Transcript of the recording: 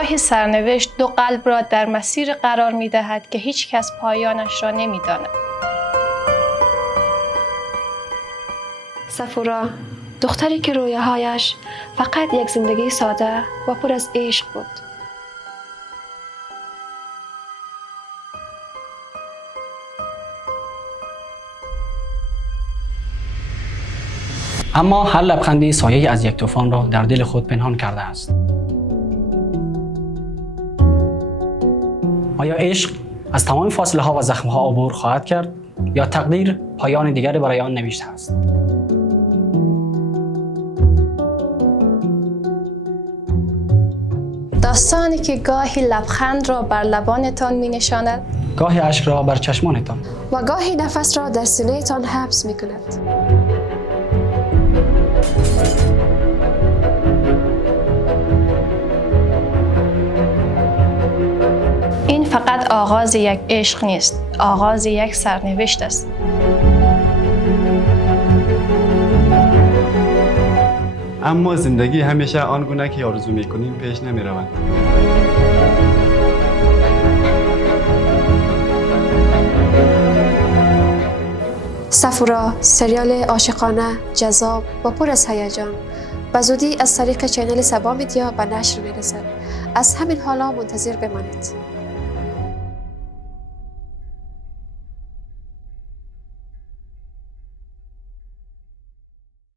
گاهی سرنوشت دو قلب را در مسیر قرار می دهد که هیچ کس پایانش را نمی داند. سفورا، دختری که رویاهایش فقط یک زندگی ساده و پر از عشق بود. اما هر لبخندی سایه از یک طوفان را در دل خود پنهان کرده است. آیا عشق از تمام فاصله ها و زخم ها عبور خواهد کرد یا تقدیر پایان دیگری برای آن نوشته است؟ داستانی که گاهی لبخند را بر لبانتان می نشاند، گاهی اشک را بر چشمانتان و گاهی نفس را در سینه تان حبس می کند. این فقط آغاز یک عشق نیست، آغاز یک سرنوشت است. اما زندگی همیشه آنگونه که آرزو می‌کنیم پیش نمی‌رود. سفورا، سریال عاشقانه، جذاب و پر از هیجان، به زودی از طریق چینل سبا میدیا به نشر میرسد. از همین حالا منتظر بمانید.